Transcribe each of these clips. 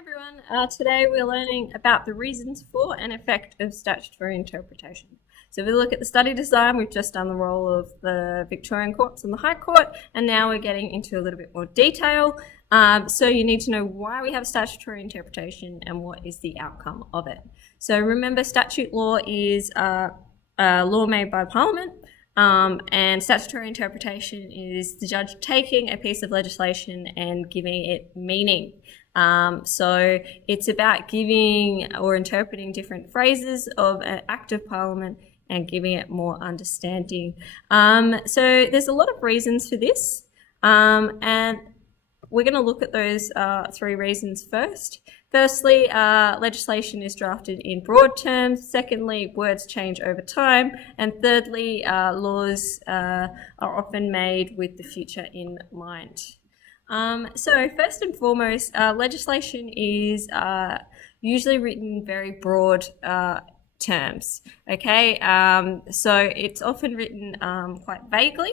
everyone. Today we're learning about the reasons for and effect of statutory interpretation. So if we look at the study design, we've just done the role of the Victorian courts and the High Court, and now we're getting into a little bit more detail. So you need to know why we have statutory interpretation and what is the outcome of it. So remember, statute law is law made by Parliament. And statutory interpretation is the judge taking a piece of legislation and giving it meaning. So it's about giving or interpreting different phrases of an act of Parliament and giving it more understanding. So there's a lot of reasons for this, and we're going to look at those three reasons first. Firstly, legislation is drafted in broad terms. Secondly, words change over time. And thirdly, laws are often made with the future in mind. So first and foremost, legislation is usually written in very broad terms, okay? So it's often written quite vaguely.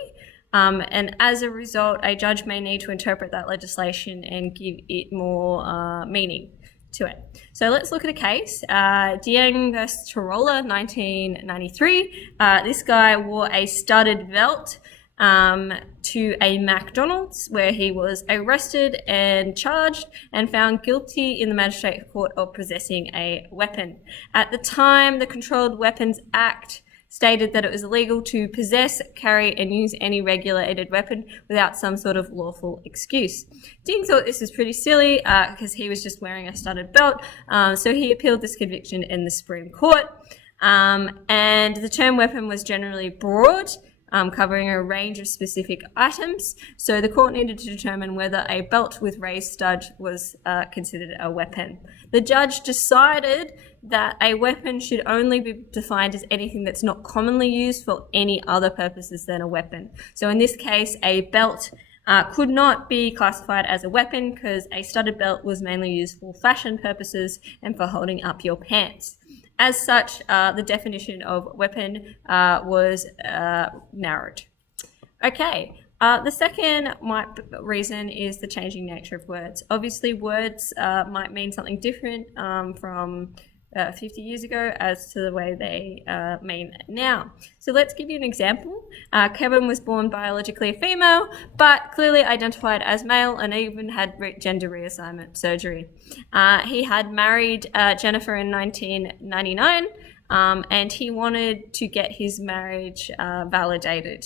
And as a result, a judge may need to interpret that legislation and give it more meaning to it. So let's look at a case. Dieng versus Tiroler, 1993. This guy wore a studded belt to a McDonald's where he was arrested and charged and found guilty in the Magistrate Court of possessing a weapon. At the time, the Controlled Weapons Act stated that it was illegal to possess, carry and use any regulated weapon without some sort of lawful excuse. Ding thought this was pretty silly because he was just wearing a studded belt, so he appealed this conviction in the Supreme Court. And the term weapon was generally broad, covering a range of specific items, so the court needed to determine whether a belt with raised stud was considered a weapon. The judge decided that a weapon should only be defined as anything that's not commonly used for any other purposes than a weapon. So in this case, a belt could not be classified as a weapon because a studded belt was mainly used for fashion purposes and for holding up your pants. As such, the definition of weapon was narrowed. Okay, the second reason is the changing nature of words. Obviously, words might mean something different from 50 years ago as to the way they mean now. So let's give you an example. Kevin was born biologically a female, but clearly identified as male and even had gender reassignment surgery. He had married Jennifer in 1999, and he wanted to get his marriage validated.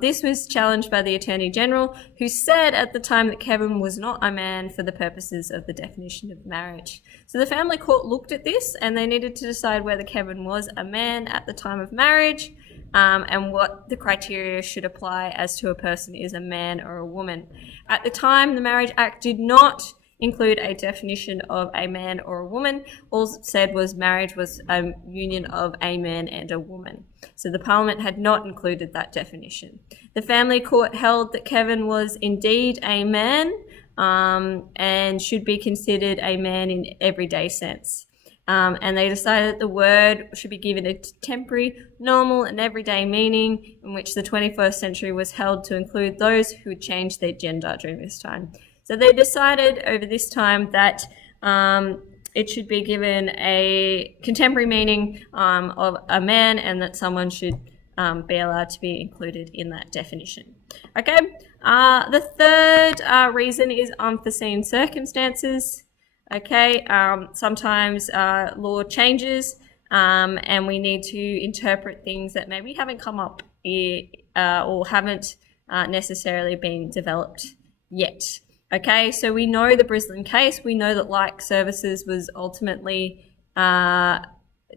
This was challenged by the Attorney General, who said at the time that Kevin was not a man for the purposes of the definition of marriage. So the family court looked at this and they needed to decide whether Kevin was a man at the time of marriage and what the criteria should apply as to a person is a man or a woman. At the time, the Marriage Act did not include a definition of a man or a woman. All it said was marriage was a union of a man and a woman. So the Parliament had not included that definition. The family court held that Kevin was indeed a man and should be considered a man in everyday sense. And they decided that the word should be given a contemporary, normal and everyday meaning in which the 21st century was held to include those who had changed their gender during this time. So they decided over this time that it should be given a contemporary meaning of a man and that someone should be allowed to be included in that definition. Okay, the third reason is unforeseen circumstances. Okay, sometimes law changes and we need to interpret things that maybe haven't come up or haven't necessarily been developed yet. Okay, so we know the Brislin case. We know that like services was ultimately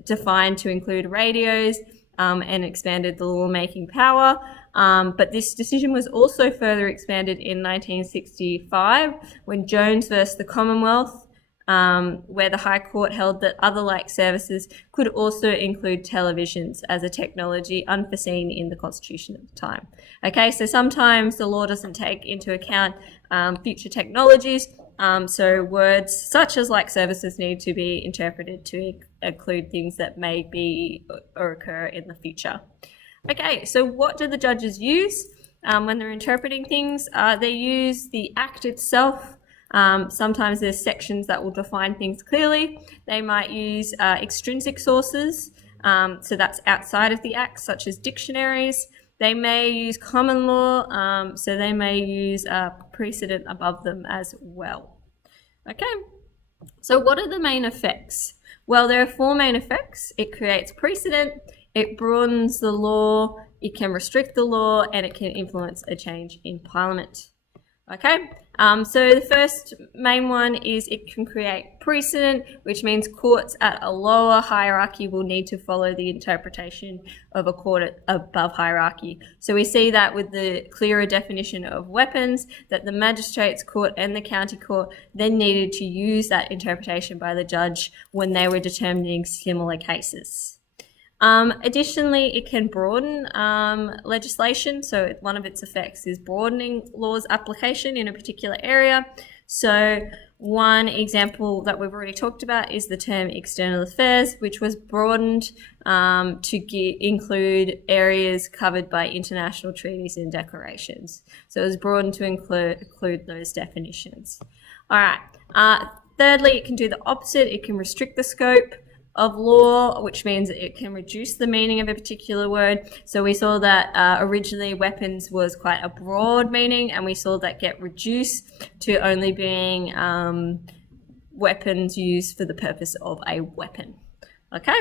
defined to include radios and expanded the lawmaking power. But this decision was also further expanded in 1965 when Jones versus the Commonwealth, where the High Court held that other like services could also include televisions as a technology unforeseen in the Constitution at the time. Okay, so sometimes the law doesn't take into account future technologies, so words such as like services need to be interpreted to include things that may be or occur in the future. Okay, so what do the judges use when they're interpreting things? They use the act itself, Sometimes there's sections that will define things clearly. They might use extrinsic sources, so that's outside of the Act, such as dictionaries. They may use common law, so they may use precedent above them as well. Okay, so what are the main effects? Well, there are 4 main effects. It creates precedent, it broadens the law, it can restrict the law, and it can influence a change in Parliament. Okay, so the first main one is it can create precedent, which means courts at a lower hierarchy will need to follow the interpretation of a court above hierarchy. So we see that with the clearer definition of weapons, that the magistrates court and the county court then needed to use that interpretation by the judge when they were determining similar cases. Additionally, it can broaden legislation. So one of its effects is broadening law's application in a particular area. So one example that we've already talked about is the term external affairs, which was broadened to include areas covered by international treaties and declarations. So it was broadened to include those definitions. All right. Thirdly, it can do the opposite. It can restrict the scope of law, which means it can reduce the meaning of a particular word. So we saw that originally weapons was quite a broad meaning, and we saw that get reduced to only being weapons used for the purpose of a weapon. Okay,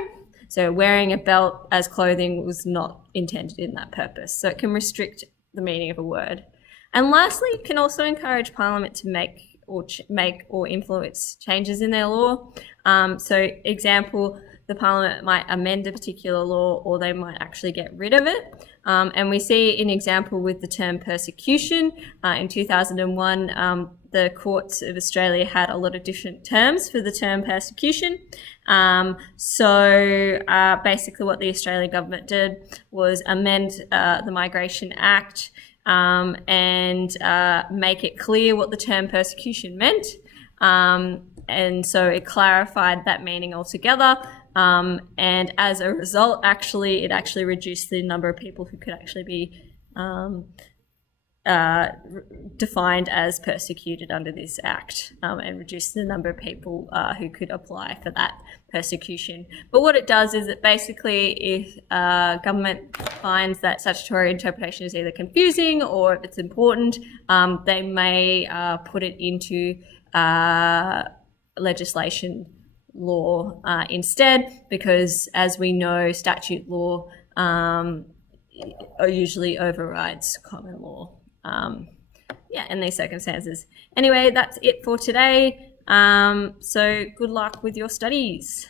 so wearing a belt as clothing was not intended in that purpose. So it can restrict the meaning of a word. And lastly, it can also encourage Parliament to make or influence changes in their law. So example, the Parliament might amend a particular law, or they might actually get rid of it. And we see an example with the term persecution. In 2001, the courts of Australia had a lot of different terms for the term persecution. So basically what the Australian government did was amend the Migration Act and make it clear what the term persecution meant. And so it clarified that meaning altogether. And as a result, it actually reduced the number of people who could actually be defined as persecuted under this act, and reduced the number of people who could apply for that persecution. But what it does is that basically if government finds that statutory interpretation is either confusing or if it's important, they may put it into legislation law instead, because as we know, statute law usually overrides common law. In these circumstances. Anyway, that's it for today. So good luck with your studies.